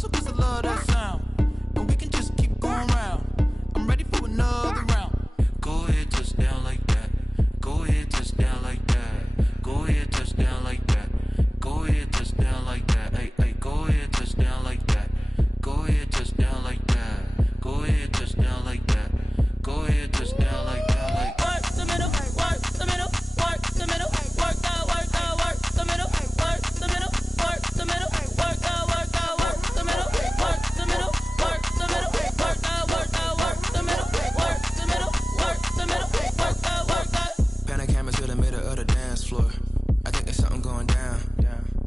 hustle 'cause I love that sound. And we can just keep going round. I'm ready for another round. Go ahead, touch down like that. Go ahead, touch down like that. Go ahead, touch down like that. Go ahead, touch down like that. Hey, hey, go ahead, touch down like that. Go ahead, touch down like that. Go ahead, touch down like that. Go ahead, touch down like that. Like work the middle, work the middle, work the middle, work that, work that, work the middle, work the middle, work the middle, work that, work that, work the middle, work the middle, work the middle, work that, work that, work the middle, work the middle, work the middle, work that, work that. Pan a camera to the middle of the dance floor. I think there's something going down.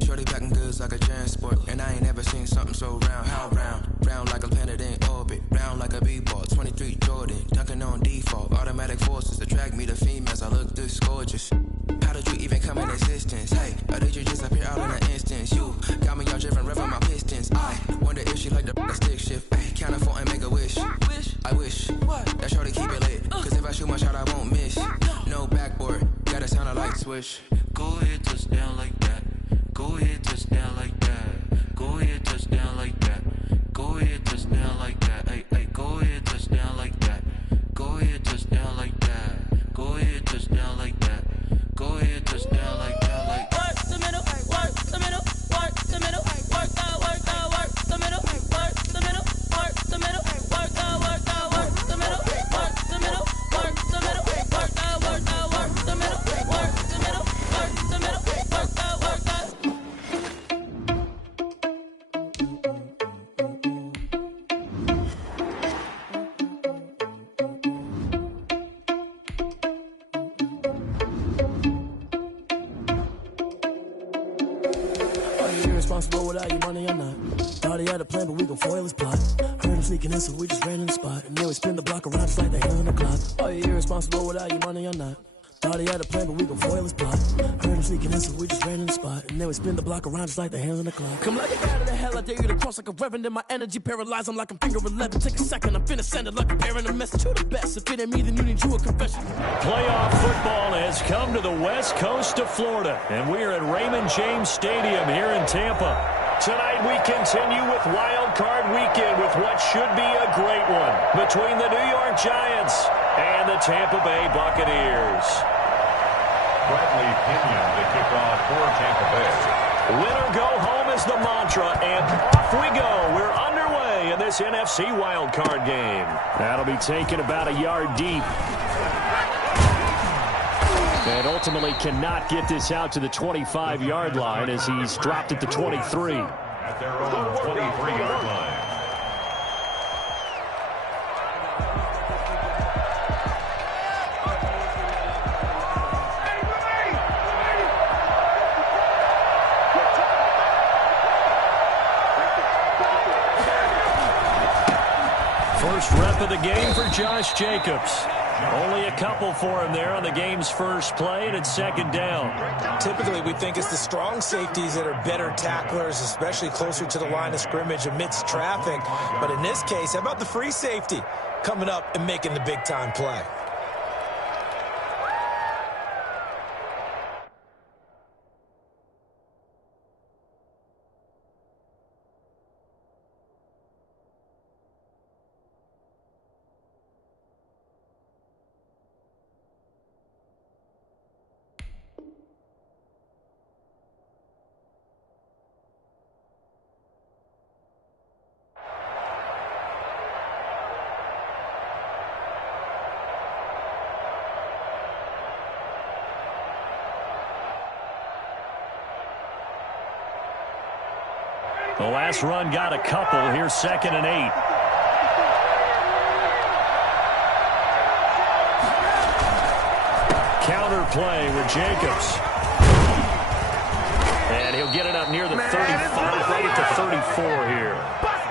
Shorty packing goods like a transport, and I ain't ever seen something so round. How round? Round like a planet in orbit, round like a b-ball. 23 Jordan, dunking on default. Automatic forces attract me to females. I look this gorgeous. How did you even come in existence? Hey, or did you just appear out in an instance? You got me all driven, revving my pistons. I wonder if she like the stick shift. Hey, count a 4 and make a wish. I wish that shorty keep it lit, 'cause if I shoot my shot, I won't miss. No backboard, gotta sound a light switch. Go ahead, touch down like that. Go ahead, touch down like that. Go ahead, touch down like that. Go ahead, touch down like that. Hey, hey, go ahead, touch down like that. Go ahead, touch down like that. Go ahead, touch down like that. Go ahead, touch down like that. Like work the middle, work the middle, work the middle, work that, work that, work the middle, work the middle, work the middle, work that, work that, work the middle, work the middle, work the middle, work that, work that, work the middle, work the middle, work the middle, work that, work that. Irresponsible without your money or not. Thought he had a plan, but we gon' foil his plot. Heard him sneaking in, so we just ran in the spot. And then we spin the block around just like the hell on the clock. Are you irresponsible without your money or not? Thought he had a plan, but we gon' foil his plot. Heard him sneaking in, so we just ran in the spot. And then we spin the block around just like the hands on the clock. Come like a guy to the hell, I dare you to cross like a reverend. And my energy paralyzed, I'm like I'm finger 11. Take a second, I'm finna send it like a parent a message. Who the best? If it ain't me, then you need you a confession. Playoff football has come to the west coast of Florida, and we are at Raymond James Stadium here in Tampa. Tonight we continue with Wild Card Weekend with what should be a great one between the New York Giants and the Tampa Bay Buccaneers. Bradley Pinion to kick off for Tampa Bay. Win or go home is the mantra, and off we go. We're underway in this NFC wildcard game. That'll be taken about a yard deep. And ultimately cannot get this out to the 25-yard line as he's dropped at the 23. At their own 23-yard line. First rep of the game for Josh Jacobs. Only a couple for him there on the game's first play, and it's second down. Typically, we think it's the strong safeties that are better tacklers, especially closer to the line of scrimmage amidst traffic. But in this case, how about the free safety coming up and making the big-time play? The last run got a couple. Here's 2nd and 8. Counter play with Jacobs. And he'll get it up near the 35, right at the 34 here.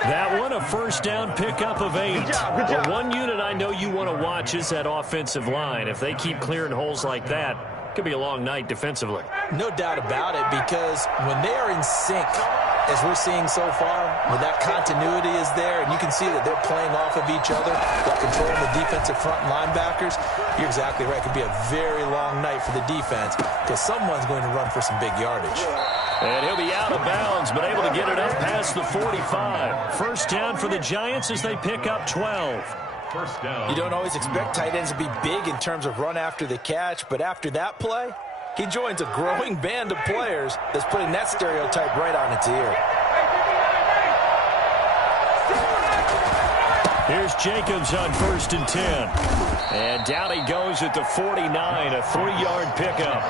That one, a first down pickup of 8. The one unit I know you want to watch is that offensive line. If they keep clearing holes like that, it could be a long night defensively. No doubt about it, because when they are in sync, as we're seeing so far, when that continuity is there, and you can see that they're playing off of each other while controlling the defensive front linebackers, you're exactly right. It could be a very long night for the defense because someone's going to run for some big yardage. And he'll be out of bounds, but able to get it up past the 45. First down for the Giants as they pick up 12. First down. You don't always expect tight ends to be big in terms of run after the catch, but after that play, he joins a growing band of players that's putting that stereotype right on its ear. Here's Jacobs on 1st and 10. And down he goes at the 49, a 3-yard pickup.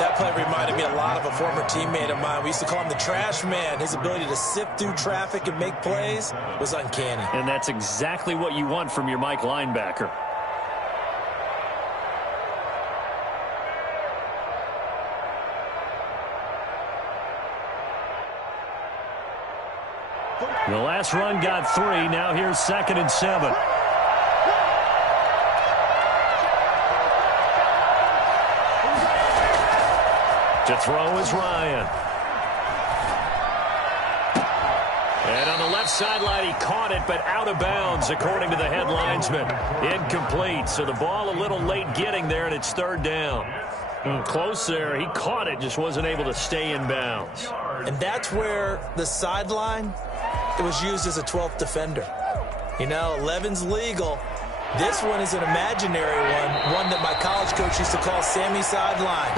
That play reminded me a lot of a former teammate of mine. We used to call him the trash man. His ability to sift through traffic and make plays was uncanny. And that's exactly what you want from your Mike linebacker. The last run got 3. Now here's 2nd and 7. To throw is Ryan. And on the left sideline, he caught it, but out of bounds, according to the head linesman. Incomplete, so the ball a little late getting there, and it's 3rd down. Close there. He caught it, just wasn't able to stay in bounds. And that's where the sideline, it was used as a 12th defender. You know, 11's legal. This one is an imaginary one that my college coach used to call Sammy Sideline.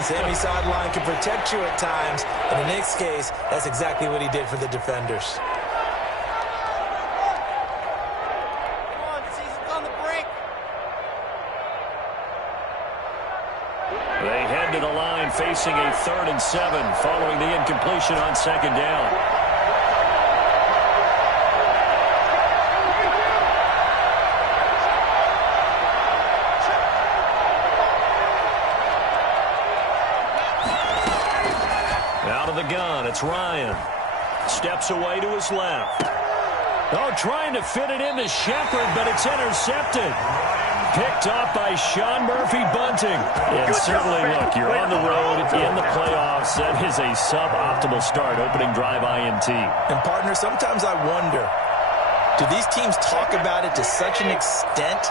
Sammy Sideline can protect you at times. And in this case, that's exactly what he did for the defenders. Come on, season's on the brink. They head to the line facing a 3rd and 7 following the incompletion on 2nd down. Out of the gun, it's Ryan. Steps away to his left. Oh, trying to fit it into Shepard, but it's intercepted. Picked off by Sean Murphy-Bunting. And certainly, look, you're on the road in the playoffs. That is a suboptimal start, opening drive INT. And, partner, sometimes I wonder, do these teams talk about it to such an extent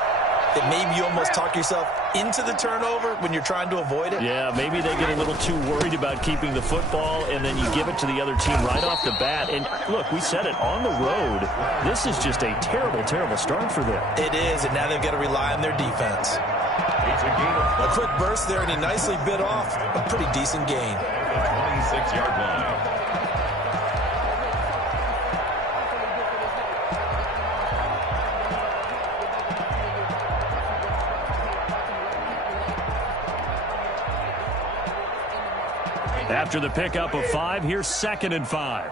that maybe you almost talk yourself into the turnover when you're trying to avoid it? Yeah, maybe they get a little too worried about keeping the football, and then you give it to the other team right off the bat. And, look, we said it, on the road, this is just a terrible, terrible start for them. It is, and now they've got to rely on their defense. A quick burst there, and he nicely bit off a pretty decent gain. 26-yard line. After the pickup of 5, here's 2nd and 5.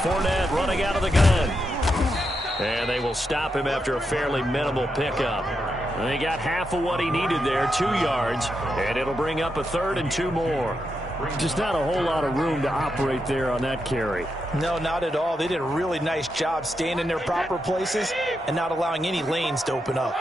Fournette running out of the gun. And they will stop him after a fairly minimal pickup. And he got half of what he needed there, 2 yards, and it'll bring up a 3rd and 2 more. Just not a whole lot of room to operate there on that carry. No, not at all. They did a really nice job staying in their proper places and not allowing any lanes to open up.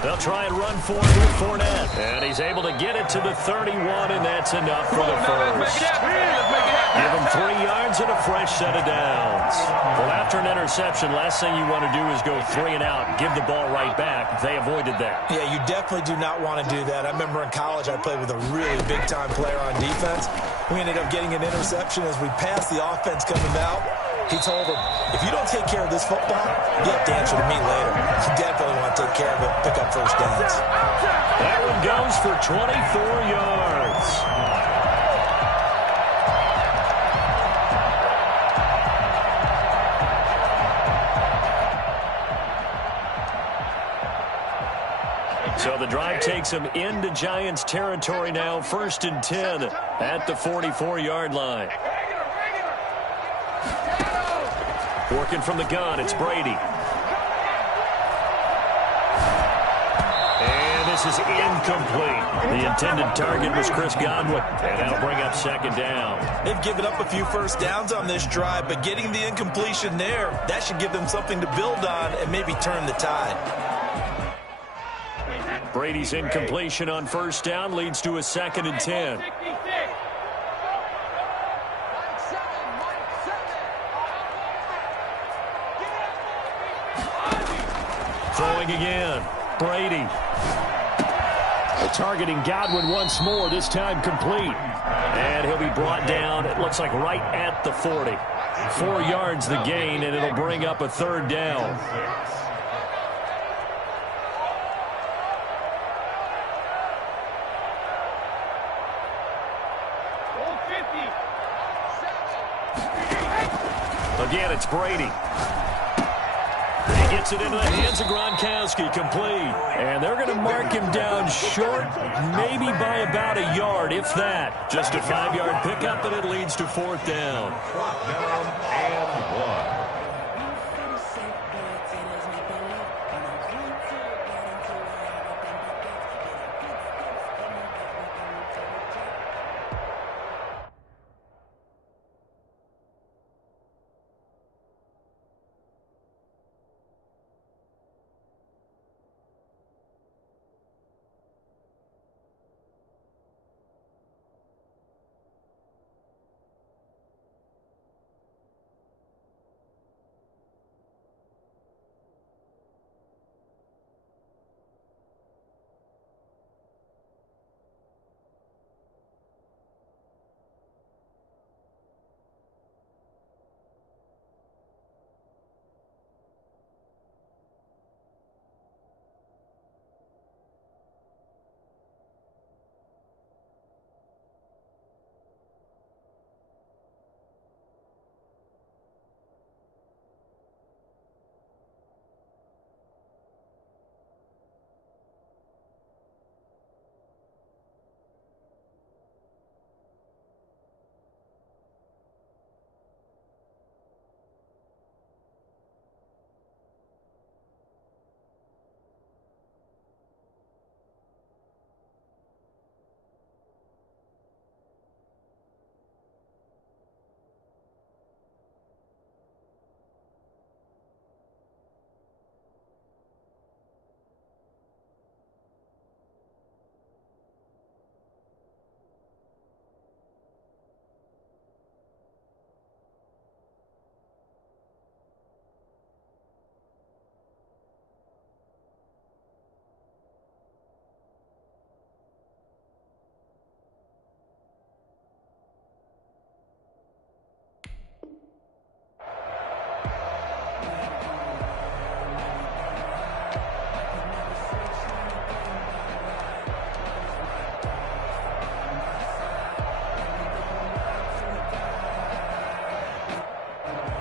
They'll try and run for it with Fournette. And he's able to get it to the 31, and that's enough for the first. Give him 3 yards and a fresh set of downs. Well, after an interception, last thing you want to do is go 3 and out and give the ball right back. They avoided that. Yeah, you definitely do not want to do that. I remember in college I played with a really big-time player on defense. We ended up getting an interception as we passed the offense coming out. He told him, if you don't take care of this football, you have to answer to me later. You definitely want to take care of it, pick up first downs. That one goes for 24 yards. So the drive takes him into Giants territory now, 1st and 10 at the 44-yard line. Working from the gun, it's Brady. And this is incomplete. The intended target was Chris Godwin, and that'll bring up 2nd down. They've given up a few first downs on this drive, but getting the incompletion there, that should give them something to build on and maybe turn the tide. Brady's incompletion on 1st down leads to a 2nd and 10. Throwing again. Brady. Targeting Godwin once more, this time complete. And he'll be brought down, it looks like right at the 40. 4 yards the gain, and it'll bring up a third down. Again, it's Brady. He gets it into the hands of Gronkowski, complete. And they're going to mark him down short, maybe by about a yard, if that. Just a 5-yard pickup, and it leads to 4th down. Down and 1.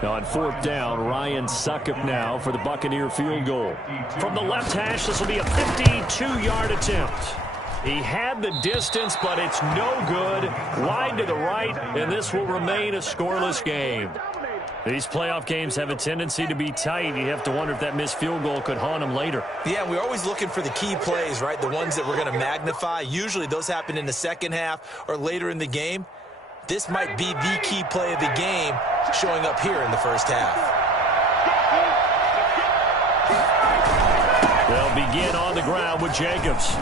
On 4th down, Ryan Succop now for the Buccaneer field goal. From the left hash, this will be a 52-yard attempt. He had the distance, but it's no good. Wide to the right, and this will remain a scoreless game. These playoff games have a tendency to be tight. You have to wonder if that missed field goal could haunt him later. Yeah, we're always looking for the key plays, right? The ones that we're going to magnify. Usually those happen in the second half or later in the game. This might be the key play of the game showing up here in the first half. They'll begin on the ground with Jacobs.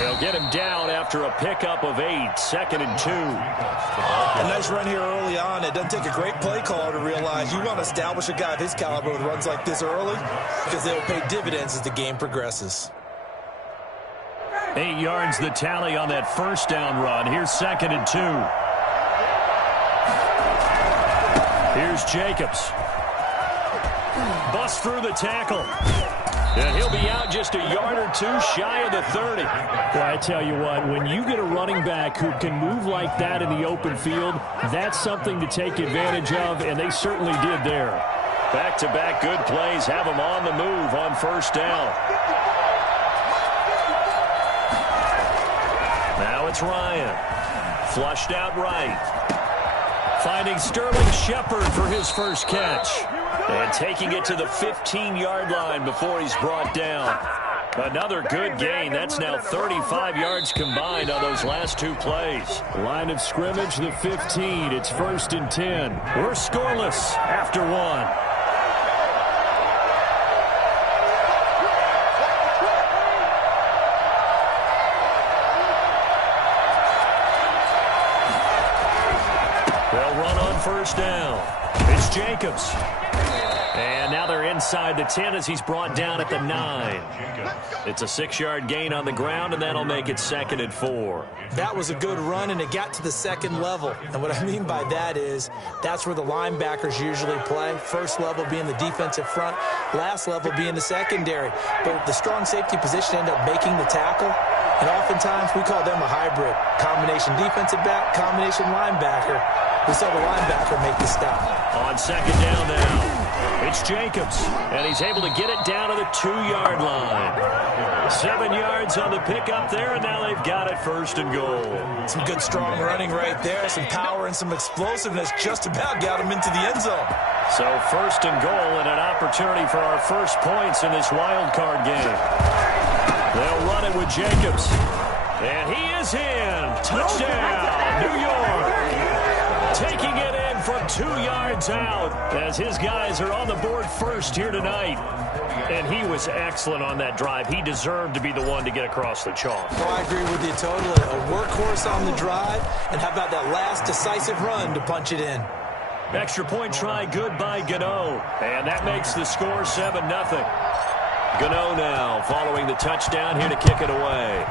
They'll get him down after a pickup of 8, 2nd and 2. A nice run here early on. It doesn't take a great play caller to realize you want to establish a guy of his caliber with runs like this early because they'll pay dividends as the game progresses. 8 yards the tally on that first down run. Here's 2nd and 2. Here's Jacobs. Busts through the tackle. And he'll be out just a yard or two shy of the 30. Well, I tell you what, when you get a running back who can move like that in the open field, that's something to take advantage of, and they certainly did there. Back-to-back good plays have them on the move on first down. Now it's Ryan. Flushed out right. Finding Sterling Shepard for his first catch. And taking it to the 15-yard line before he's brought down. Another good gain. That's now 35 yards combined on those last 2 plays. Line of scrimmage, the 15. It's 1st and 10. We're scoreless after 1. First down. It's Jacobs. And now they're inside the 10 as he's brought down at the 9. It's a 6-yard gain on the ground, and that'll make it 2nd and 4. That was a good run, and it got to the second level. And what I mean by that is that's where the linebackers usually play. First level being the defensive front, last level being the secondary. But the strong safety position ended up making the tackle. And oftentimes we call them a hybrid. Combination defensive back, combination linebacker. We saw the linebacker make the stop. On 2nd down now. It's Jacobs, and he's able to get it down to the 2-yard line. 7 yards on the pickup there, and now they've got it 1st and goal. Some good strong running right there, some power and some explosiveness just about got him into the end zone. So 1st and goal and an opportunity for our first points in this wild card game. They'll run it with Jacobs, and he is in. Touchdown, New York. Taking it in from 2 yards out as his guys are on the board first here tonight. And he was excellent on that drive. He deserved to be the one to get across the chalk. Oh, I agree with you totally. A workhorse on the drive, and how about that last decisive run to punch it in? Extra point try good by Gano, and that makes the score 7-0. Gano now following the touchdown here to kick it away.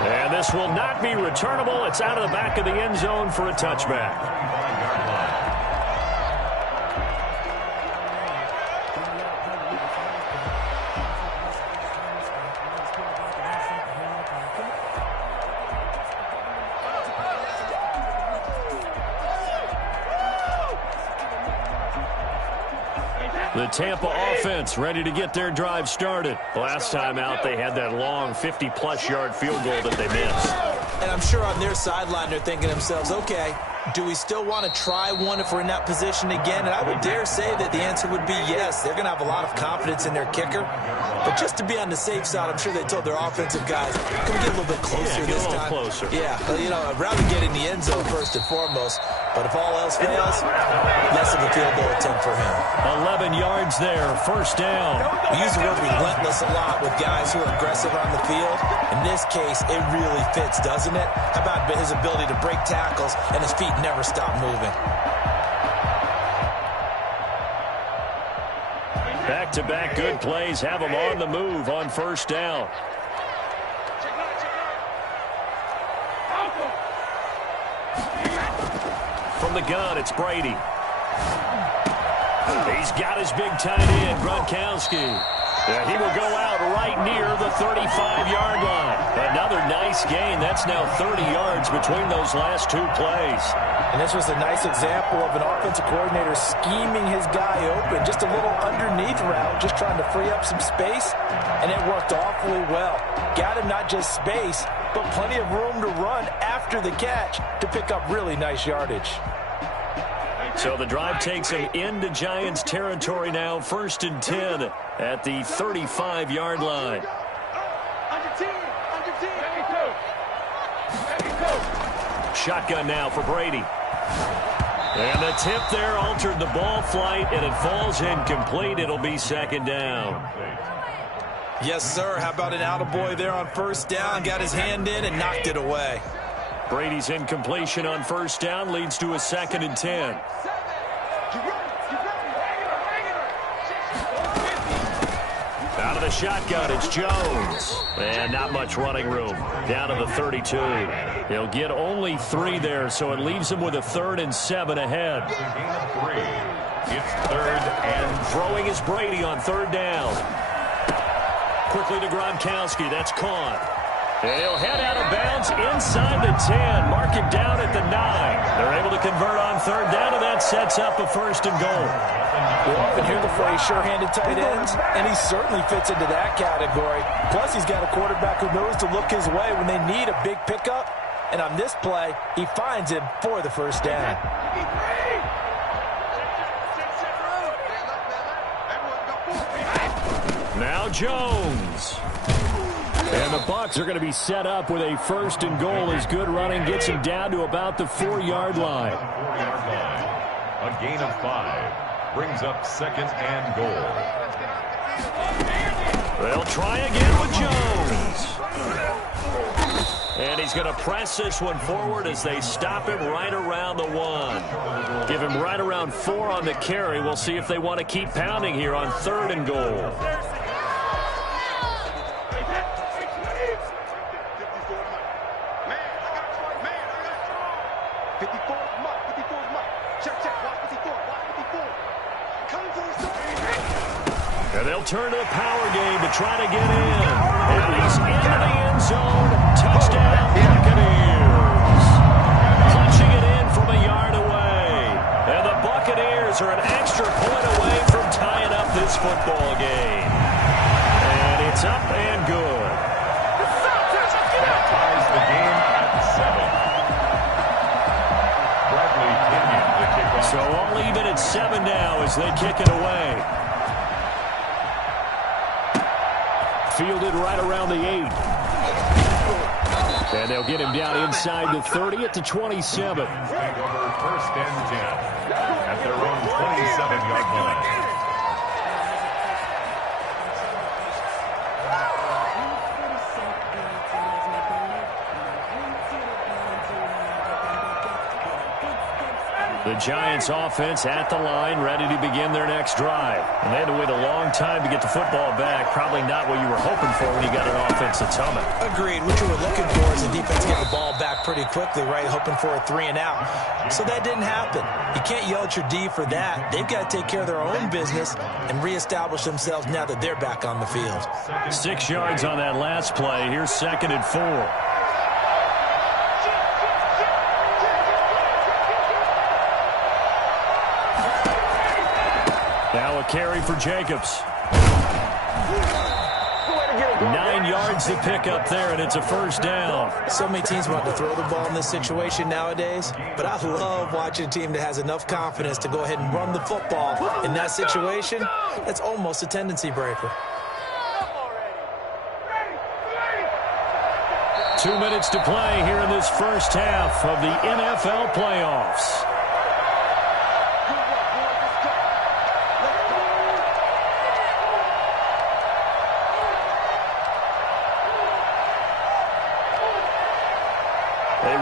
And this will not be returnable. It's out of the back of the end zone for a touchback. The Tampa offense ready to get their drive started. Last time out, they had that long 50-plus yard field goal that they missed. And I'm sure on their sideline they're thinking to themselves, okay, do we still want to try one if we're in that position again? And I would dare say that the answer would be yes. They're going to have a lot of confidence in their kicker. But just to be on the safe side, I'm sure they told their offensive guys, can we get a little bit closer this time? Closer. Yeah, well, you know, I'd rather get in the end zone first and foremost. But if all else fails, less of a field goal attempt for him. 11 yards there, 1st down. We use the word relentless a lot with guys who are aggressive on the field. In this case, it really fits, doesn't it? How about his ability to break tackles and his feet never stop moving? Back-to-back good plays have him on the move on 1st down. From the gun, it's Brady. He's got his big tight end, Gronkowski. He will go out right near the 35-yard line. Another nice gain. That's now 30 yards between those last 2 plays. And this was a nice example of an offensive coordinator scheming his guy open. Just a little underneath route, just trying to free up some space. And it worked awfully well. Got him not just space, but plenty of room to run after the catch to pick up really nice yardage. So the drive takes him into Giants territory now, 1st and 10 at the 35-yard line. Shotgun now for Brady. And the tip there altered the ball flight, and it falls incomplete. It'll be 2nd down. Yes, sir. How about an attaboy there on 1st down? Got his hand in and knocked it away. Brady's incompletion on 1st down leads to a 2nd and 10. Out of the shotgun, it's Jones. And not much running room. Down to the 32. He'll get only 3 there, so it leaves him with a 3rd and 7 ahead. It's 3rd and throwing is Brady on 3rd down. Quickly to Gronkowski. That's caught. And he'll head out of bounds inside the 10. Mark him down at the 9. They're able to convert on 3rd down, and that sets up a 1st and goal. We often hear the phrase sure-handed tight ends, and he certainly fits into that category. Plus, he's got a quarterback who knows to look his way when they need a big pickup. And on this play, he finds him for the 1st down. Now Jones. And the Bucs are going to be set up with a 1st and goal as good running gets him down to about the 4-yard line. A gain of 5 brings up 2nd and goal. They'll try again with Jones. And he's going to press this one forward as they stop him right around the 1. Give him right around 4 on the carry. We'll see if they want to keep pounding here on 3rd and goal. And they'll turn to the power game to try to get in. And he's into the end zone. Touchdown, Buccaneers. Punching it in from a yard away. And the Buccaneers are an extra point away from tying up this football game. And it's up and good. That ties the game at 7. Bradley Pinion, the kickoff. So all even at 7 now as they kick it away. Fielded right around the 8. And they'll get him down inside the 30 at the 27. Over 1st and 10 at their own 27-yard line. The Giants offense at the line, ready to begin their next drive. And they had to wait a long time to get the football back. Probably not what you were hoping for when you got an offense that's humming. Agreed. What you were looking for is the defense get the ball back pretty quickly, right? Hoping for a 3 and out. So that didn't happen. You can't yell at your D for that. They've got to take care of their own business and reestablish themselves now that they're back on the field. 6 yards on that last play. Here's 2nd and 4. Now a carry for Jacobs. 9 yards to pick up there, and it's a 1st down. So many teams want to throw the ball in this situation nowadays, but I love watching a team that has enough confidence to go ahead and run the football. In that situation, that's almost a tendency breaker. 2 minutes to play here in this first half of the NFL playoffs.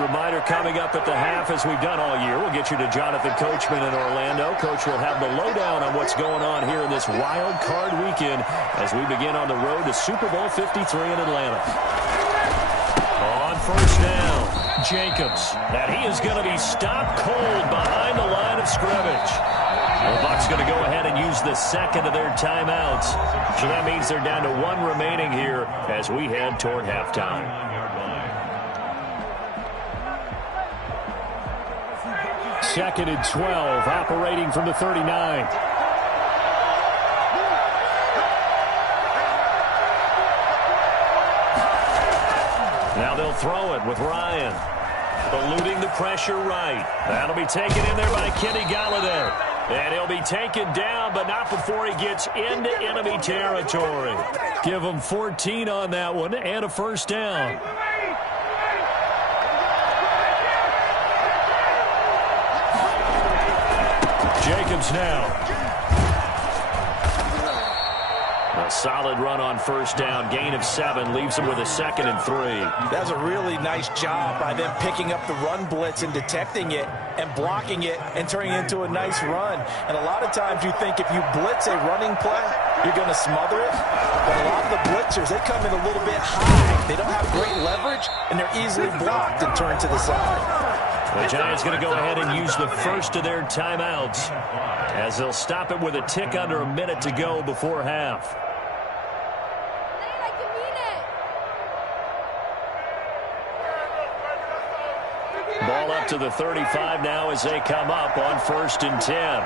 Reminder coming up at the half, as we've done all year. We'll get you to Jonathan Coachman in Orlando. Coach will have the lowdown on what's going on here in this wild card weekend as we begin on the road to Super Bowl 53 in Atlanta. On 1st down, Jacobs. And he is going to be stopped cold behind the line of scrimmage. The Bucs going to go ahead and use the 2nd of their timeouts. So that means they're down to 1 remaining here as we head toward halftime. 2nd and 12, operating from the 39. Now they'll throw it with Ryan. Eluding the pressure right. That'll be taken in there by Kenny Golladay. And he'll be taken down, but not before he gets into enemy territory. Give him 14 on that one and a 1st down. Jacobs now. A solid run on 1st down. Gain of 7 leaves him with a 2nd and 3. That's a really nice job by them picking up the run blitz and detecting it and blocking it and turning it into a nice run. And a lot of times you think if you blitz a running play, you're going to smother it. But a lot of the blitzers, they come in a little bit high. They don't have great leverage, and they're easily blocked and turned to the side. The Giants going to go ahead and use the 1st of their timeouts as they'll stop it with a tick under a minute to go before half. Ball up to the 35 now as they come up on 1st and 10.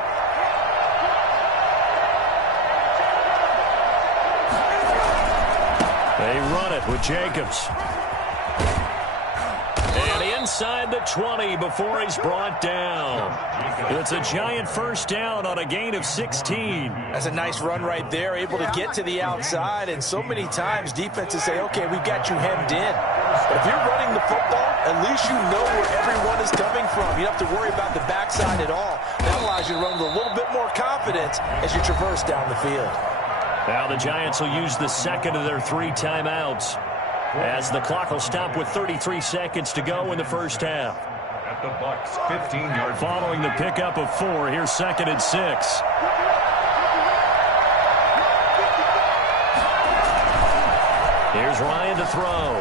They run it with Jacobs. And inside the 20 before he's brought down. It's a Giant 1st down on a gain of 16. That's a nice run right there, able to get to the outside. And so many times defenses say, okay, we've got you hemmed in. But if you're running the football, at least you know where everyone is coming from. You don't have to worry about the backside at all. That allows you to run with a little bit more confidence as you traverse down the field. Now the Giants will use the second of their 3 timeouts, as the clock will stop with 33 seconds to go in the first half. At the bucs, 15-yard. Following the pickup of 4, here's 2nd and 6. Here's Ryan to throw.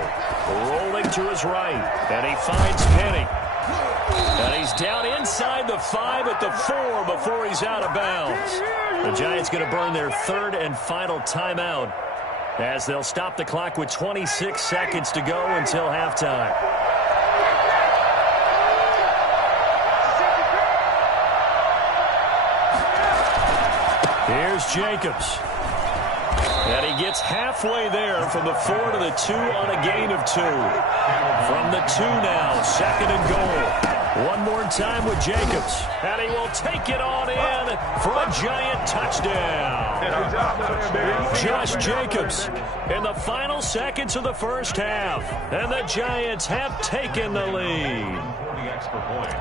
Rolling to his right, and he finds Penny. And he's down inside the 5 at the 4 before he's out of bounds. The Giants going to burn their 3rd and final timeout, as they'll stop the clock with 26 seconds to go until halftime. Here's Jacobs. And he gets halfway there from the 4 to the 2 on a gain of 2. From the 2 now, 2nd and goal. One more time with Jacobs. And he will take it on in for a Giant touchdown. Josh Jacobs in the final seconds of the first half. And the Giants have taken the lead. The extra point.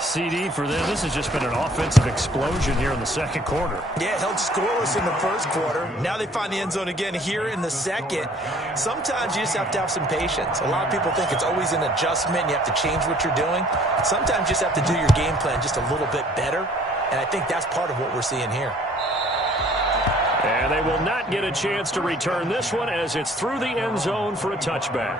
CD for them. This has just been an offensive explosion here in the second quarter. Yeah, held scoreless in the first quarter. Now they find the end zone again here in the second. Sometimes you just have to have some patience. A lot of people think it's always an adjustment. You have to change what you're doing. Sometimes you just have to do your game plan just a little bit better. And I think that's part of what we're seeing here. And they will not get a chance to return this one, as it's through the end zone for a touchback.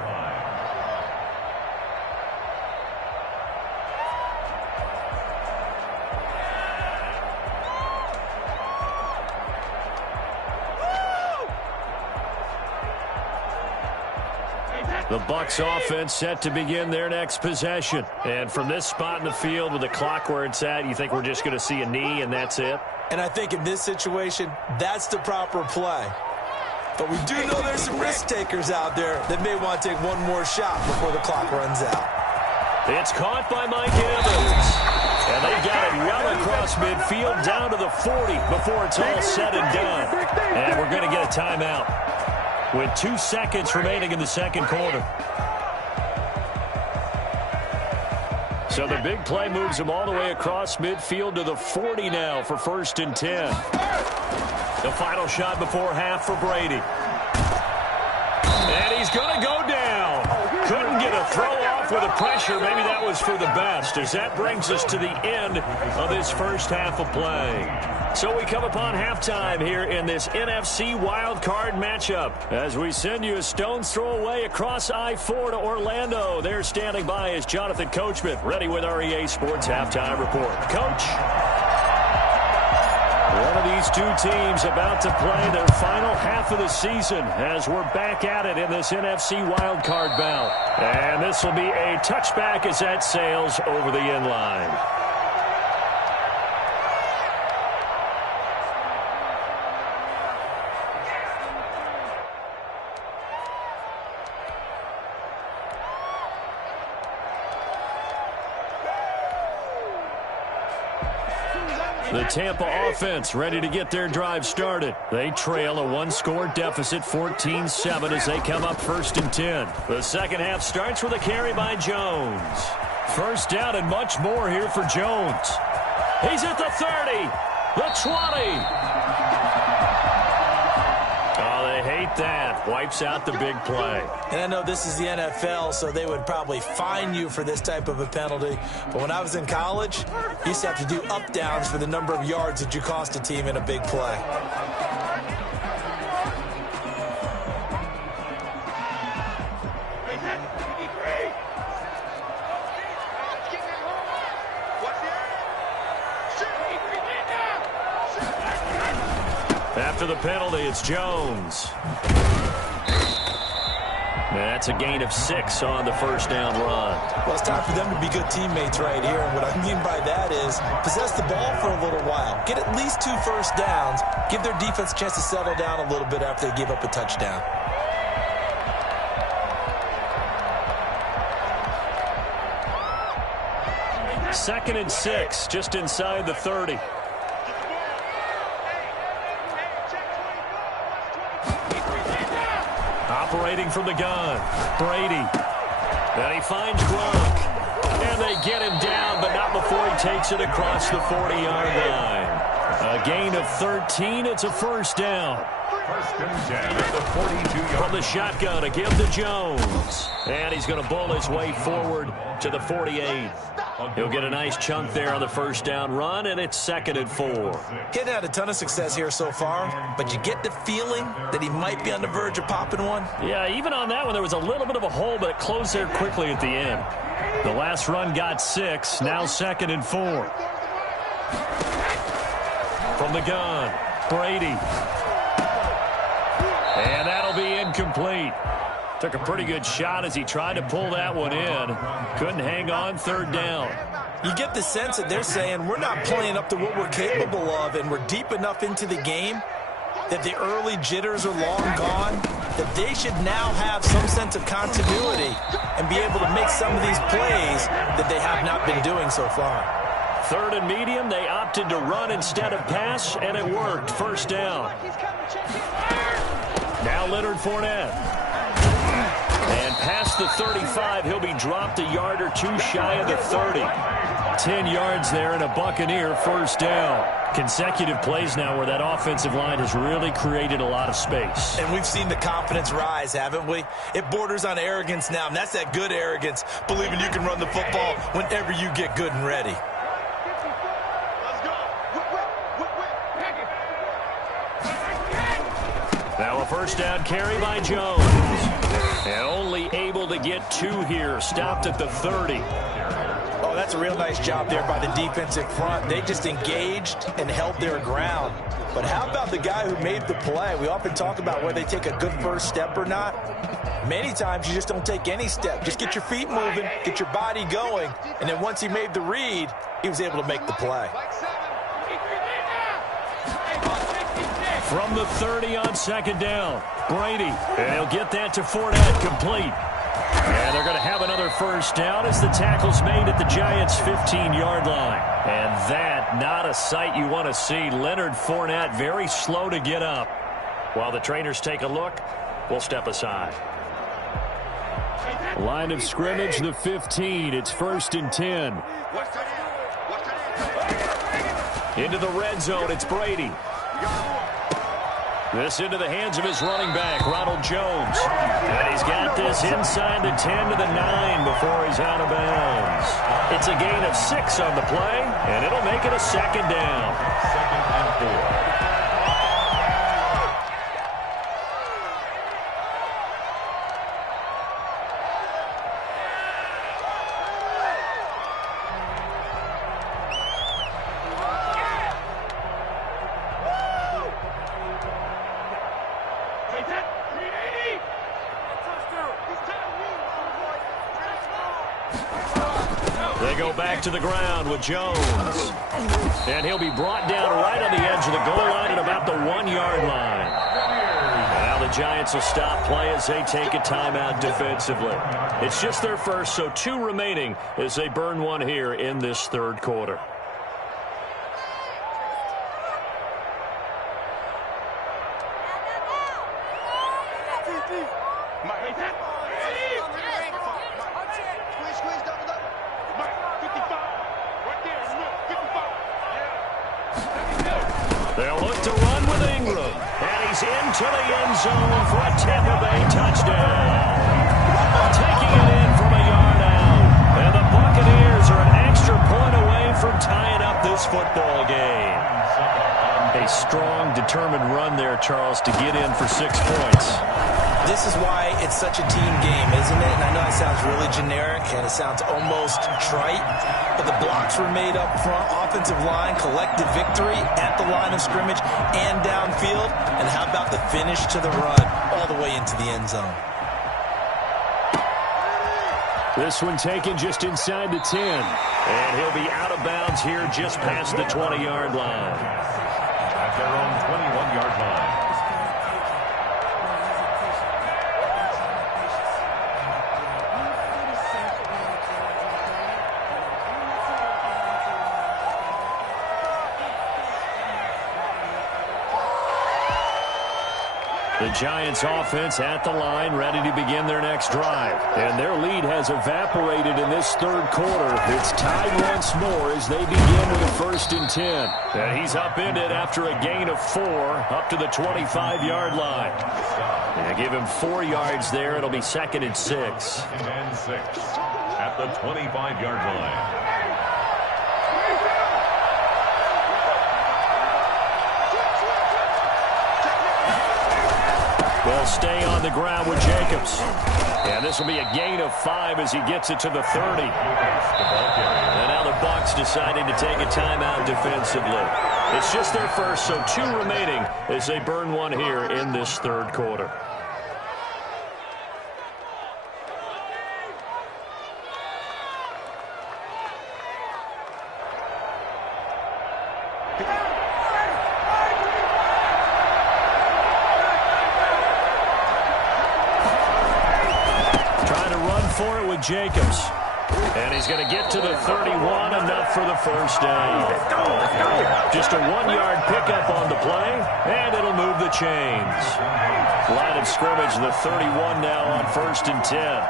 The Bucs offense set to begin their next possession. And from this spot in the field with the clock where it's at, you think we're just going to see a knee and that's it? And I think in this situation, that's the proper play. But we do know there's some risk takers out there that may want to take one more shot before the clock runs out. It's caught by Mike Evans. And they got it well across midfield down to the 40 before it's all said and done. And we're going to get a timeout with 2 seconds remaining in the second quarter. So the big play moves him all the way across midfield to the 40 now for 1st and 10. The final shot before half for Brady. And he's going to go down. Couldn't get a throw off with the pressure. Maybe that was for the best, as that brings us to the end of this first half of play. So we come upon halftime here in this NFC wildcard matchup, as we send you a stone's throw away across I-4 to Orlando. There standing by is Jonathan Coachman, ready with our EA Sports Halftime Report. Coach? One of these two teams about to play their final half of the season, as we're back at it in this NFC wildcard bout. And this will be a touchback as that sails over the end line. The Tampa offense ready to get their drive started. They trail a 1-score deficit, 14-7, as they come up 1st and 10. The second half starts with a carry by Jones. First down and much more here for Jones. He's at the 30, the 20. Oh, they hate that. Wipes out the big play. And I know this is the NFL, so they would probably fine you for this type of a penalty. But when I was in college, you used to have to do up-downs for the number of yards that you cost a team in a big play. After the penalty, it's Jones. That's a gain of 6 on the first down run. Well, it's time for them to be good teammates right here. And what I mean by that is possess the ball for a little while. Get at least 2 first downs. Give their defense a chance to settle down a little bit after they give up a touchdown. Second and 6, just inside the 30. Operating from the gun, Brady. Then he finds Gronk. And they get him down, but not before he takes it across the 40-yard line. A gain of 13. It's a first down. First and 10 at the 42-yard. From the shotgun, a give to Jones. And he's going to bowl his way forward to the 48. He'll get a nice chunk there on the first down run, and it's 2nd and 4. He hadn't had a ton of success here so far, but you get the feeling that he might be on the verge of popping one. Yeah, even on that one, there was a little bit of a hole, but it closed there quickly at the end. The last run got 6, now 2nd and 4. From the gun, Brady. And that'll be incomplete. Took a pretty good shot as he tried to pull that one in. Couldn't hang on, 3rd down. You get the sense that they're saying we're not playing up to what we're capable of, and we're deep enough into the game that the early jitters are long gone, that they should now have some sense of continuity and be able to make some of these plays that they have not been doing so far. 3rd and medium, they opted to run instead of pass, and it worked. First down. Now Leonard Fournette. And past the 35, he'll be dropped a yard or 2 shy of the 30. 10 yards there and a Buccaneer first down. Consecutive plays now where that offensive line has really created a lot of space. And we've seen the confidence rise, haven't we? It borders on arrogance now, and that's that good arrogance, believing you can run the football whenever you get good and ready. Now a first down carry by Jones. And only able to get 2 here. Stopped at the 30. Oh, that's a real nice job there by the defensive front. They just engaged and held their ground. But how about the guy who made the play? We often talk about whether they take a good first step or not. Many times you just don't take any step. Just get your feet moving, get your body going, and then once he made the read, he was able to make the play. From the 30 on 2nd down, Brady. And he'll get that to Fournette, complete. And they're going to have another first down as the tackle's made at the Giants' 15-yard line. And that, not a sight you want to see. Leonard Fournette very slow to get up. While the trainers take a look, we'll step aside. Line of scrimmage, the 15. It's 1st and 10. Into the red zone, it's Brady. This into the hands of his running back, Ronald Jones. And he's got this inside the 10 to the 9 before he's out of bounds. It's a gain of 6 on the play, and it'll make it a 2nd down. 2nd and 4. They go back to the ground with Jones. And he'll be brought down right on the edge of the goal line at about the 1-yard line. Now the Giants will stop play as they take a timeout defensively. It's just their first, so 2 remaining as they burn 1 here in this 3rd quarter. They'll look to run with Ingram. And he's into the end zone for a Tampa Bay touchdown. Taking it in from a yard out. And the Buccaneers are an extra point away from tying up this football game. A strong, determined run there, Charles, to get in for 6 points. This is why it's such a team game, isn't it? And I know it sounds really generic and it sounds almost trite, but the blocks were made up front, offensive line, collective victory at the line of scrimmage and downfield. And how about the finish to the run all the way into the end zone? This one taken just inside the 10. And he'll be out of bounds here just past the 20-yard line. At their own 21-yard line. The Giants offense at the line, ready to begin their next drive. And their lead has evaporated in this third quarter. It's tied once more as they begin with a 1st and 10. And he's upended after a gain of 4 up to the 25-yard line. And give him 4 yards there. It'll be 2nd and 6. 2nd and 6 at the 25-yard line. Will stay on the ground with Jacobs. And this will be a gain of 5 as he gets it to the 30. And now the Bucs deciding to take a timeout defensively. It's just their first, so 2 remaining as they burn one here in this third quarter. For it with Jacobs. And he's going to get to the 31, enough for the first down. Just a 1-yard pickup on the play, and it'll move the chains. Line of scrimmage, the 31 now on 1st and 10.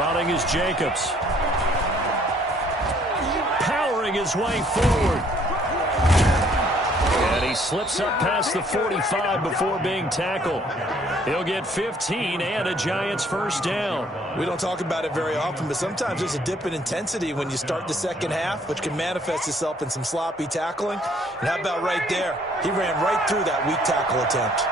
Running is Jacobs. Powering his way forward. And he slips up past the 45 before being tackled. He'll get 15 and a Giants first down. We don't talk about it very often, but sometimes there's a dip in intensity when you start the second half, which can manifest itself in some sloppy tackling. And how about right there? He ran right through that weak tackle attempt.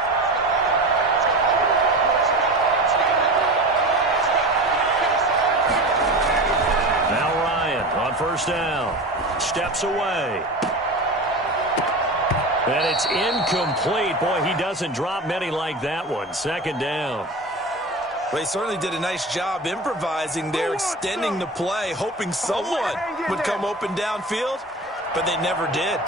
Now Ryan on first down. Steps away. And it's incomplete. Boy, he doesn't drop many like that one. 2nd down. Well, he certainly did a nice job improvising there, extending the play, hoping someone would come open downfield, but they never did.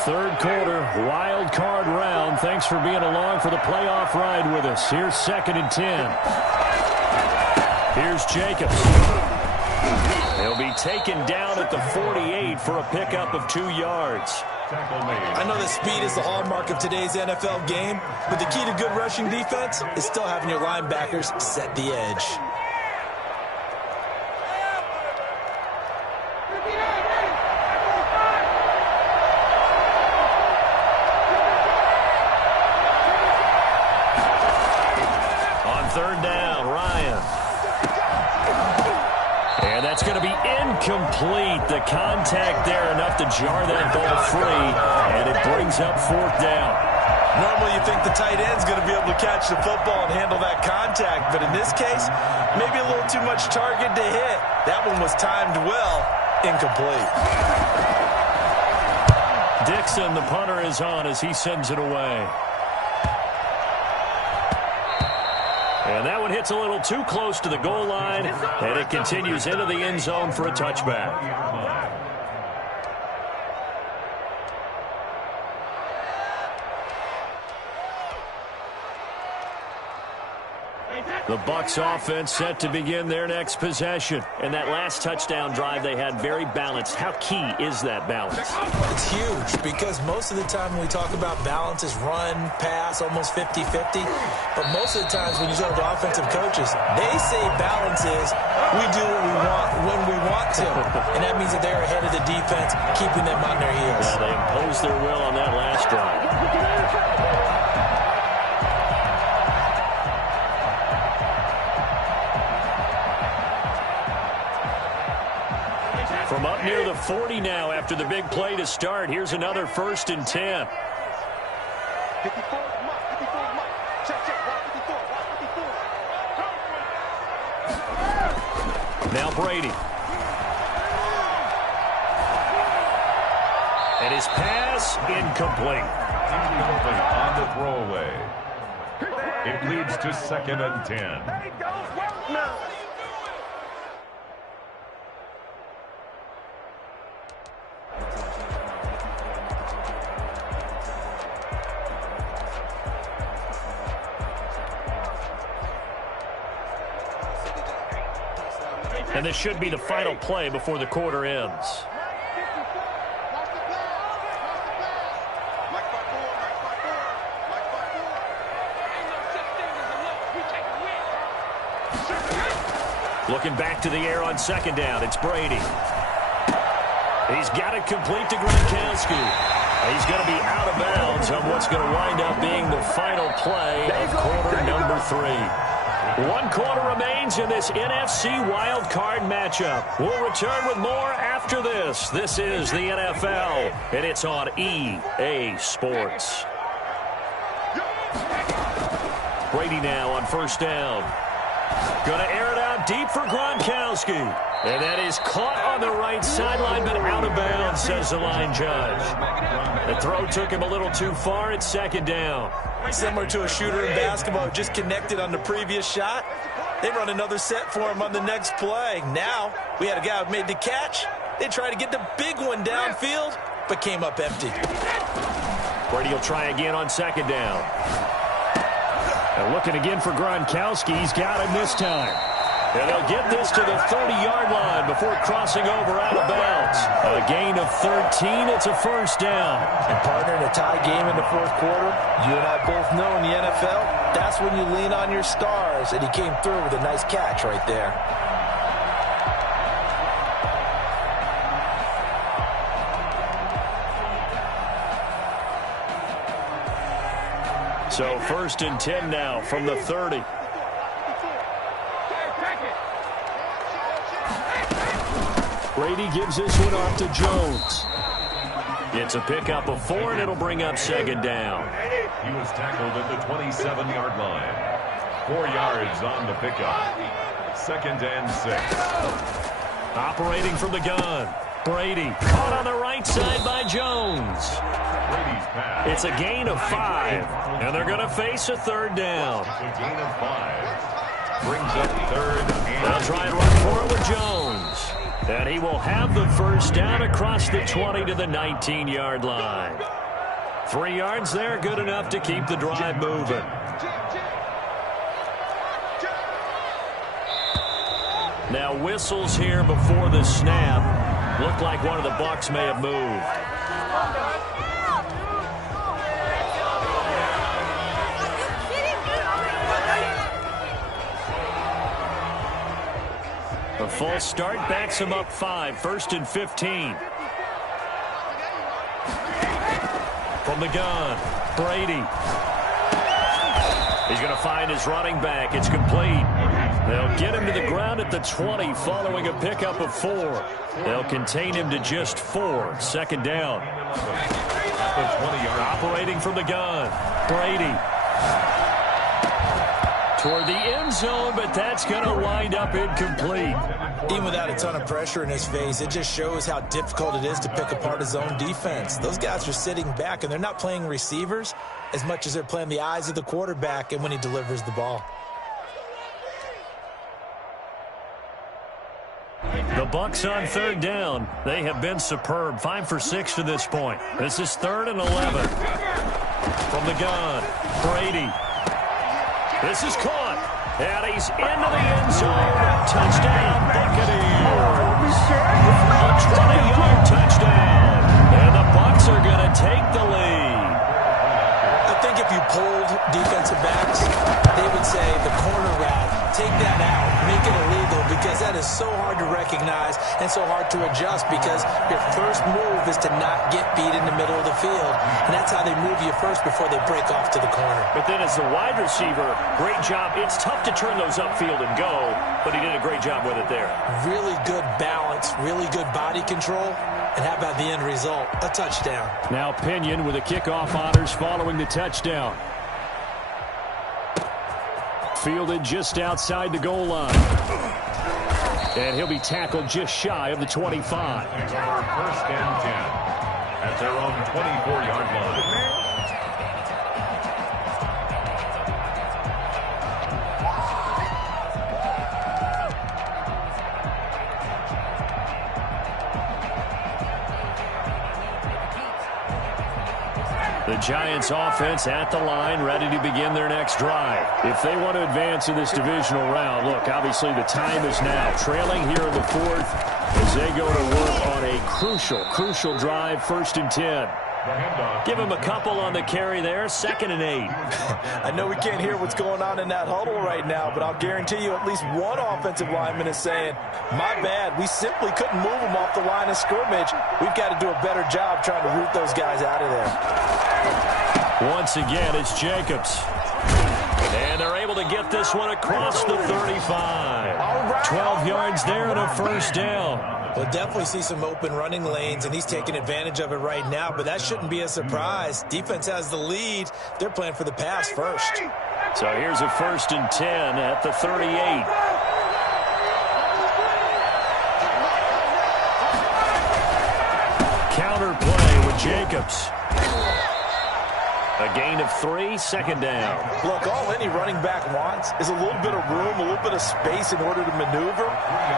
Third quarter, wild card round. Thanks for being along for the playoff ride with us. Here's 2nd and 10. Here's Jacobs. He'll be taken down at the 48 for a pickup of 2 yards. I know that speed is the hallmark of today's NFL game, but the key to good rushing defense is still having your linebackers set the edge. On 3rd down, Ryan. And that's going to be incomplete. The contact there enough to jar that ball free, and it brings up 4th down. Normally you think the tight end's going to be able to catch the football and handle that contact, but in this case, maybe a little too much target to hit. That one was timed well, incomplete. Dixon, the punter, is on as he sends it away. And that one hits a little too close to the goal line, and it continues into the end zone for a touchback. The Bucs offense set to begin their next possession. And that last touchdown drive they had very balanced. How key is that balance? It's huge because most of the time when we talk about balance is run, pass, almost 50-50. But most of the times when you talk to offensive coaches, they say balance is we do what we want when we want to. And that means that they're ahead of the defense, keeping them on their heels. Yeah, they imposed their will on that last drive. From up near the 40 now after the big play to start. Here's another 1st and 10. Now Brady. And his pass incomplete. On the throwaway. It leads to 2nd and 10. And this should be the final play before the quarter ends. Looking back to the air on second down, it's Brady. He's got it complete to Gronkowski. He's going to be out of bounds on what's going to wind up being the final play of quarter number 3. 1 quarter remains in this NFC wild card matchup. We'll return with more after this. This is the NFL, and it's on EA Sports. Brady now on first down. Going to air it out deep for Gronkowski. And that is caught on the right sideline, but out of bounds, says the line judge. The throw took him a little too far at second down. Similar to a shooter in basketball, just connected on the previous shot. They run another set for him on the next play. Now, we had a guy who made the catch. They tried to get the big one downfield, but came up empty. Brady will try again on second down. And looking again for Gronkowski. He's got him this time. And they'll get this to the 30-yard line before crossing over out of bounds. A gain of 13. It's a first down. And partner, in a tie game in the fourth quarter, you and I both know in the NFL, that's when you lean on your stars. And he came through with a nice catch right there. So first and 10 now from the 30. Brady gives this one off to Jones. It's a pickup of 4, and it'll bring up second down. He was tackled at the 27-yard line. 4 yards on the pickup. 2nd and 6. Operating from the gun. Brady caught on the right side by Jones. Brady's pass. It's a gain of 5, and they're going to face a third down. It's a gain of 5. Brings up 3rd and They'll try and run for it with Jones. And he will have the first down across the 20 to the 19-yard line. 3 yards there, good enough to keep the drive moving. Now whistles here before the snap. Looked like one of the bucs may have moved. A false start backs him up 5. 1st and 15. From the gun, Brady. He's going to find his running back. It's complete. They'll get him to the ground at the 20 following a pickup of 4. They'll contain him to just 4. Second down. Operating from the gun, Brady. Toward the end zone, but that's going to wind up incomplete. Even without a ton of pressure in his face, it just shows how difficult it is to pick apart his own defense. Those guys are sitting back, and they're not playing receivers as much as they're playing the eyes of the quarterback and when he delivers the ball. The Bucs on third down. They have been superb. 5 for 6 to this point. This is 3rd and 11. From the gun, Brady. This is caught, and he's into the end zone. Touchdown, Buccaneers. A 20-yard touchdown, and the Bucs are going to take the lead. I think if you polled defensive backs, they would say the corner route, take that out, make it illegal, because that is so hard to recognize and so hard to adjust, because your first move is to not get beat in the middle of the field, and that's how they move you first before they break off to the corner. But then as the wide receiver, great job. It's tough to turn those upfield and go, but he did a great job with it there. Really good balance, really good body control, and how about the end result? A touchdown. Now Pinion with the kickoff honors following the touchdown. Fielded just outside the goal line. And he'll be tackled just shy of the 25. 1st and 10 at their own 24-yard line. The The Giants offense at the line, ready to begin their next drive. If they want to advance in this divisional round, look, obviously the time is now. Trailing here in the fourth as they go to work on a crucial drive, 1st and 10. Give him a couple on the carry there, 2nd and 8. I know we can't hear what's going on in that huddle right now, but I'll guarantee you at least one offensive lineman is saying, my bad, we simply couldn't move them off the line of scrimmage. We've got to do a better job trying to root those guys out of there. Once again, it's Jacobs. And they're able to get this one across the 35. 12 yards there and a 1st down. We'll definitely see some open running lanes, and he's taking advantage of it right now, but that shouldn't be a surprise. Defense has the lead. They're playing for the pass first. So here's a 1st and 10 at the 38. Counter play with Jacobs. A gain of 3, 2nd down. Look, all any running back wants is a little bit of room, a little bit of space in order to maneuver,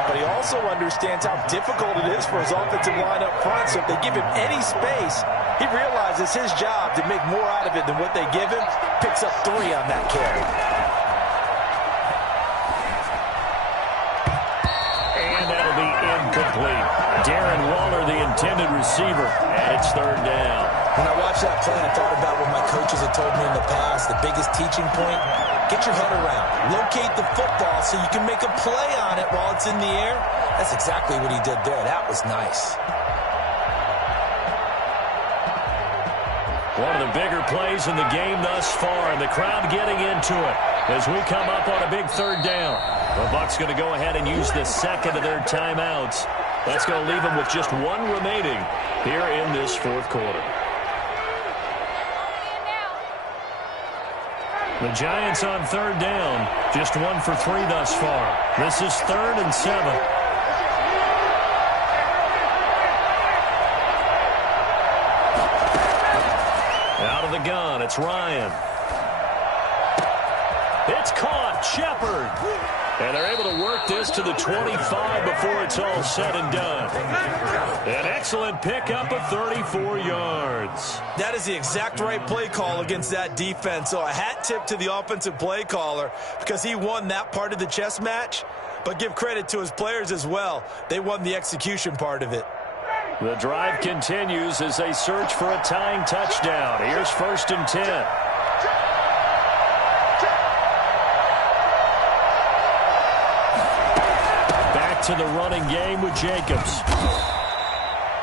but he also understands how difficult it is for his offensive line up front, so if they give him any space, he realizes his job to make more out of it than what they give him, picks up 3 on that carry. And that'll be incomplete. Darren Waller, the intended receiver, and it's 3rd down. When I watched that play, I thought about what my coaches had told me in the past. The biggest teaching point, get your head around. Locate the football so you can make a play on it while it's in the air. That's exactly what he did there. That was nice. One of the bigger plays in the game thus far, and the crowd getting into it as we come up on a big 3rd down. The Bucs going to go ahead and use the 2nd of their timeouts. That's going to leave them with just 1 remaining here in this 4th quarter. The Giants on 3rd down, just 1 for 3 thus far. This is 3rd and 7. Out of the gun, it's Ryan. It's caught, Shepard. And they're able to work this to the 25 before it's all said and done. An excellent pickup of 34 yards. That is the exact right play call against that defense. So a hat tip to the offensive play caller because he won that part of the chess match. But give credit to his players as well. They won the execution part of it. The drive continues as they search for a tying touchdown. Here's 1st and 10. To the running game with Jacobs.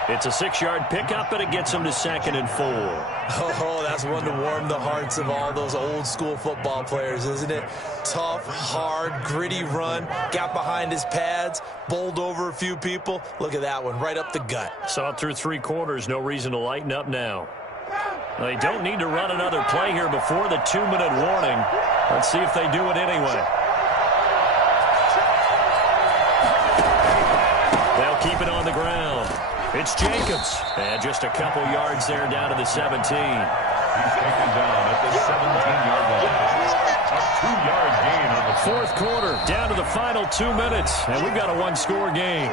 It's a 6-yard pickup, and it gets him to 2nd and 4. Oh, that's one to warm the hearts of all those old-school football players, isn't it? Tough, hard, gritty run, got behind his pads, bowled over a few people. Look at that one, right up the gut. Saw it through 3 quarters, no reason to lighten up now. They don't need to run another play here before the 2-minute warning. Let's see if they do it anyway. They'll keep it on the ground. It's Jacobs. And just a couple yards there down to the 17. He's taken down at the 17-yard line. A 2-yard gain on the 4th quarter, down to the final 2 minutes. And we've got a 1-score game.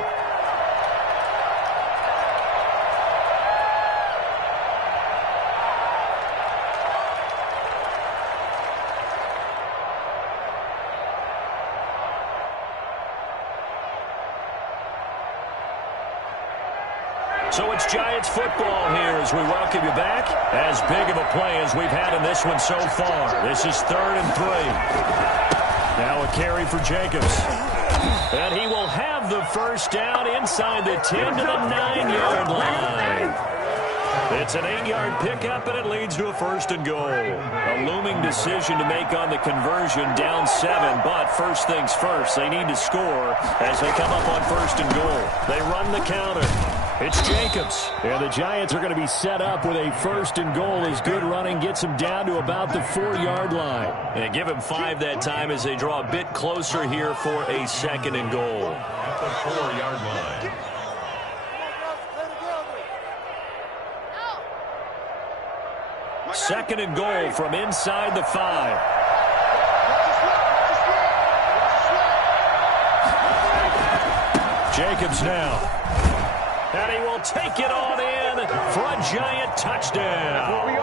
So it's Giants football here as we welcome you back. As big of a play as we've had in this one so far. This is 3rd and 3. Now a carry for Jacobs. And he will have the 1st down inside the 10 to the 9-yard line. It's an 8-yard pickup, and it leads to a 1st and goal. A looming decision to make on the conversion, down 7, but first things first, they need to score as they come up on 1st and goal. They run the counter. It's Jacobs. And the Giants are going to be set up with a 1st and goal as good running gets them down to about the 4-yard line. And give him 5 that time as they draw a bit closer here for a 2nd and goal. At the 4-yard line. Second and goal from inside the 5. Jacobs now. And he will They'll take it on in for a Giant touchdown.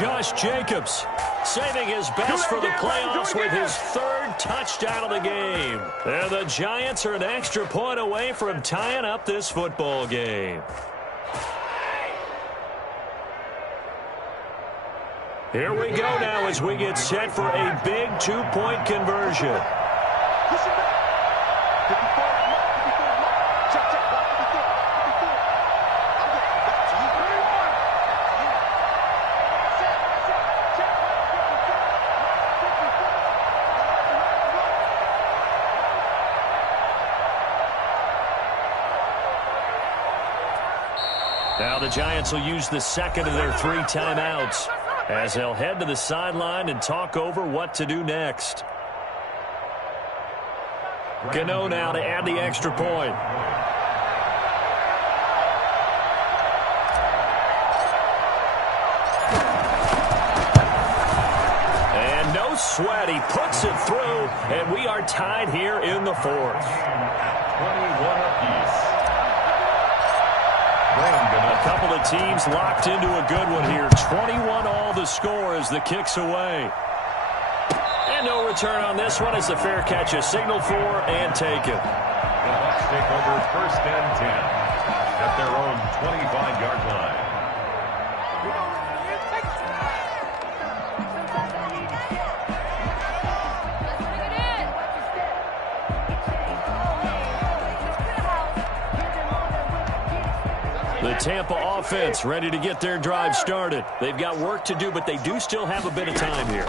Josh Jacobs saving his best for the playoffs with his third touchdown of the game. And the Giants are an extra point away from tying up this football game. Here we go now as we get set for a big two-point conversion. Now the Giants will use the second of their 3 timeouts as they'll head to the sideline and talk over what to do next. Gano now to add the extra point. And no sweat. He puts it through, and we are tied here in the 4th. 21 apiece. A couple of teams locked into a good one here. 21 all the score as the kick's away. And no return on this one as the fair catch is signaled for and taken. The Bucs take over 1st and 10 at their own 25-yard line. The Tampa offense ready to get their drive started. They've got work to do, but they do still have a bit of time here.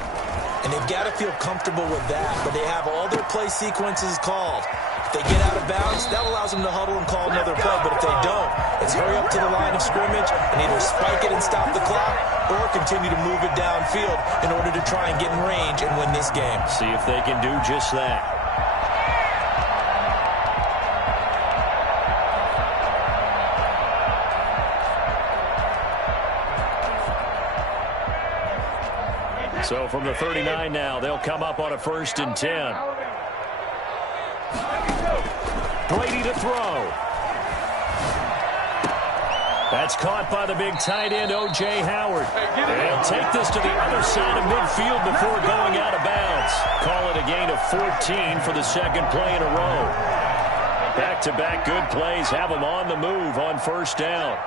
And they've got to feel comfortable with that, but they have all their play sequences called. If they get out of bounds, that allows them to huddle and call another play. But if they don't, it's hurry up to the line of scrimmage and either spike it and stop the clock or continue to move it downfield in order to try and get in range and win this game. See if they can do just that. So from the 39 now, they'll come up on a 1st and 10. Brady to throw. That's caught by the big tight end, O.J. Howard. They'll take this to the other side of midfield before going out of bounds. Call it a gain of 14 for the second play in a row. Back-to-back good plays have them on the move on 1st down.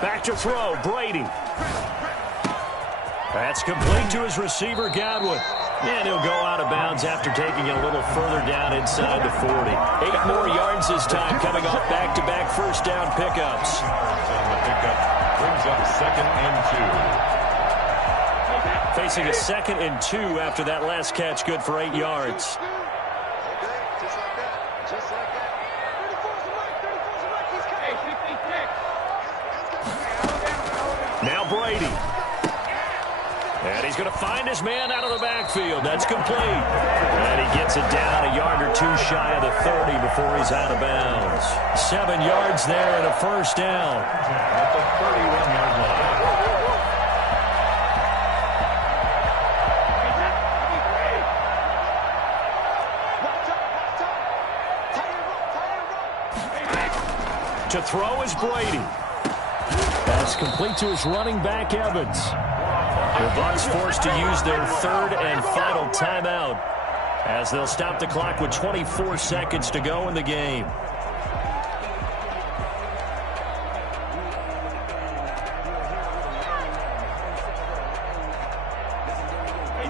Back to throw, Brady. That's complete to his receiver, Godwin. And he'll go out of bounds after taking it a little further down inside the 40. 8 more yards this time coming off back-to-back 1st down pickups. The pickup brings up 2nd and 2. Facing a 2nd and 2 after that last catch, good for 8 yards. Now Brady. And he's going to find his man out of the backfield. That's complete. And he gets it down a yard or 2 shy of the 30 before he's out of bounds. 7 yards there and a 1st down. At the 31-yard line. To throw is Brady. That's complete to his running back, Evans. The Bucs forced to use their 3rd and final timeout as they'll stop the clock with 24 seconds to go in the game.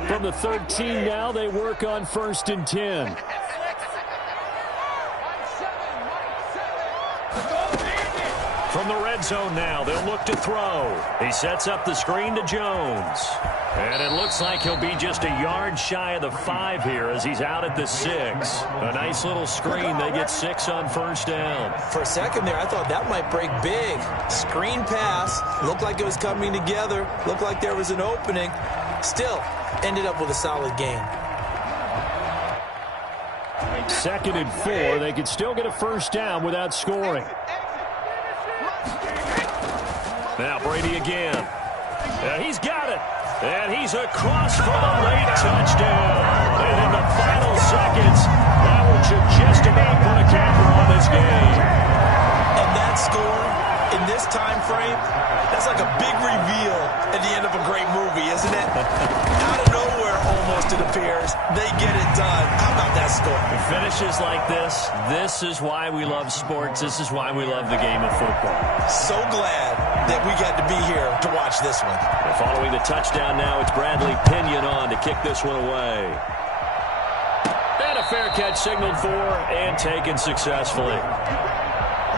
From the 13 now, they work on 1st and 10. From the red zone now, they'll look to throw. He sets up the screen to Jones. And it looks like he'll be just a yard shy of the 5 here as he's out at the 6. A nice little screen. They get 6 on 1st down. For a second there, I thought that might break big. Screen pass. Looked like it was coming together. Looked like there was an opening. Still, ended up with a solid gain. 2nd and 4. They could still get a 1st down without scoring. Now Brady again. And he's got it. And he's across for a late touchdown. And in the final seconds, that one should just about put a camper on this game. And that score, in this time frame, that's like a big reveal at the end of a great movie, isn't it? Out of nowhere, almost, it appears. They get it done. How about that score? Finishes like this is why we love sports. This is why we love the game of football. So glad that we got to be here to watch this one. And following the touchdown now, it's Bradley Pinion on to kick this one away. And a fair catch signaled for and taken successfully.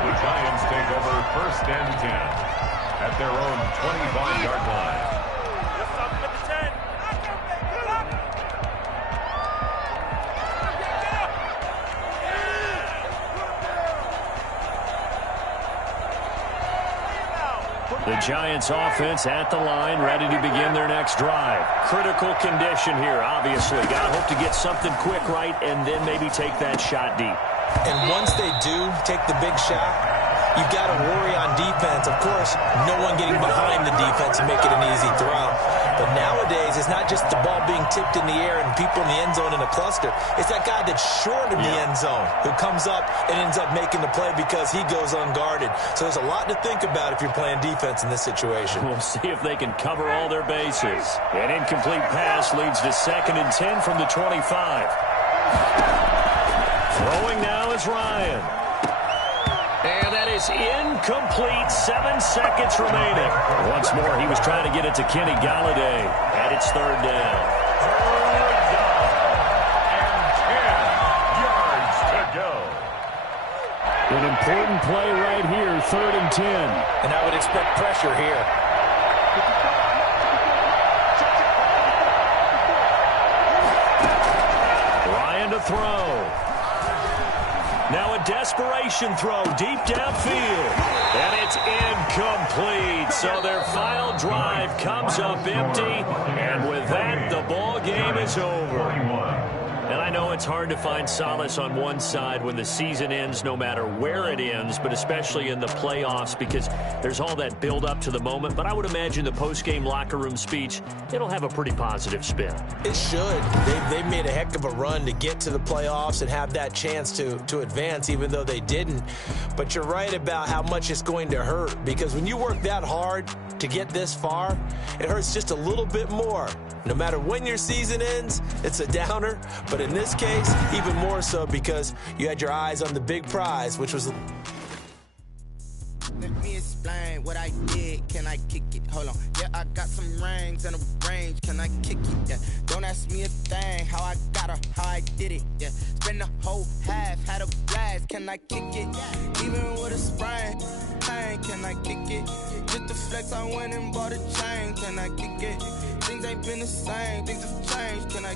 The Giants take over 1st and 10 at their own 25-yard line. The Giants offense at the line, ready to begin their next drive. Critical condition here, obviously. Got to hope to get something quick right and then maybe take that shot deep. And once they do take the big shot, you've got to worry on defense. Of course, no one getting behind the defense and make it an easy throw. But nowadays, it's not just the ball being tipped in the air and people in the end zone in a cluster. It's that guy that's short of the end zone who comes up and ends up making the play because he goes unguarded. So there's a lot to think about if you're playing defense in this situation. We'll see if they can cover all their bases. An incomplete pass leads to 2nd and 10 from the 25. Throwing now is Ryan. And that is incomplete. 7 seconds remaining. Once more, he was trying to get it to Kenny Galladay. And it's 3rd down. 3rd down and 10 yards to go. An important play right here, 3rd and 10. And I would expect pressure here. Ryan to throw. Now a desperation throw deep downfield. And it's incomplete. So their final drive comes up empty. And with that, the ball game is over. And I know it's hard to find solace on one side when the season ends, no matter where it ends, but especially in the playoffs because there's all that build up to the moment. But I would imagine the post-game locker room speech, it'll have a pretty positive spin. It should. They've made a heck of a run to get to the playoffs and have that chance to advance, even though they didn't. But you're right about how much it's going to hurt because when you work that hard to get this far, it hurts just a little bit more. No matter when your season ends, it's a downer. But in this case, even more so because you had your eyes on the big prize, which was... Let me explain what I did. Can I kick it? Hold on. Yeah, I got some rings and a range. Can I kick it? Yeah. Don't ask me a thing. How I got her, how I did it. Yeah. Spend the whole half, had a blast. Can I kick it? Even with a sprain. Hey, can I kick it? Just the flex, I went and bought a chain. Can I kick it? Things ain't been the same. Things have changed. Can I